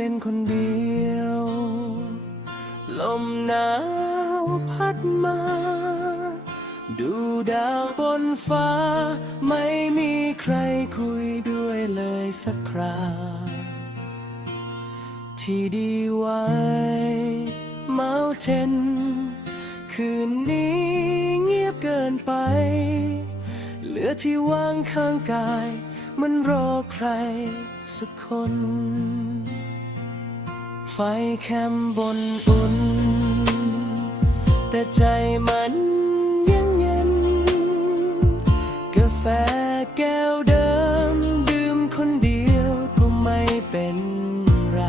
เต้นคนเดียว ลมหนาวพัดมา ดูดาวบนฟ้า ไม่มีใครคุยด้วยเลยสักครา ที่ดีไว้ Mountain คืนนี้เงียบเกินไป เหลือที่ว่างข้างกาย มันรอใครสักคน ไฟแคมบนอุ่น แต่ใจมันยังเย็น กาแฟแก้วเดิม ดื่มคนเดียวก็ไม่เป็นไร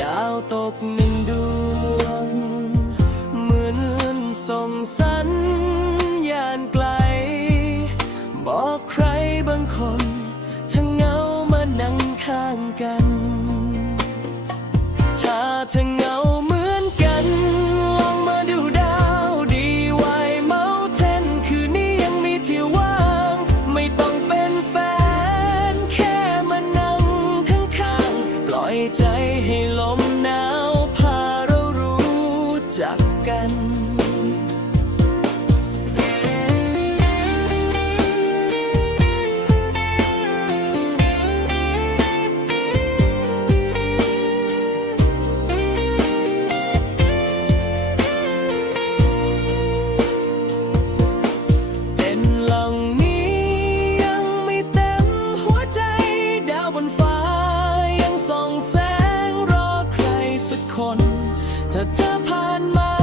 ดาวตกหนึ่งดวง เหมือนส่งสัญญาณไกล บอกใครบางคนถ้าเงามานั่งข้างกัน เธอเหงาเหมือนกัน ลองมาดูดาวดีวายเมาเทนคืนนี้ยังมีที่ว่าง ไม่ต้องเป็นแฟน แค่มานั่งข้างๆ ปล่อยใจให้ลมหนาวพาเรารู้จักกัน สักคน ถ้าเธอผ่านมา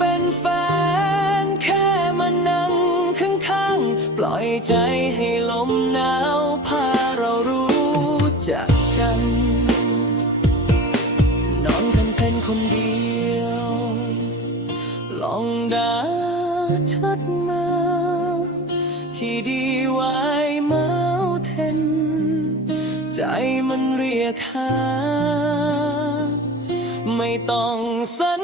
เป็นแฟน แค่มานั่งข้างๆ ปล่อยใจให้ลมหนาวพาเรารู้จักกัน นอนกันเป็นคนเดียว ลองดาทัดมา ที่ดีไว้เมาเทน ใจมันเรียกหา ไม่ต้องสัญ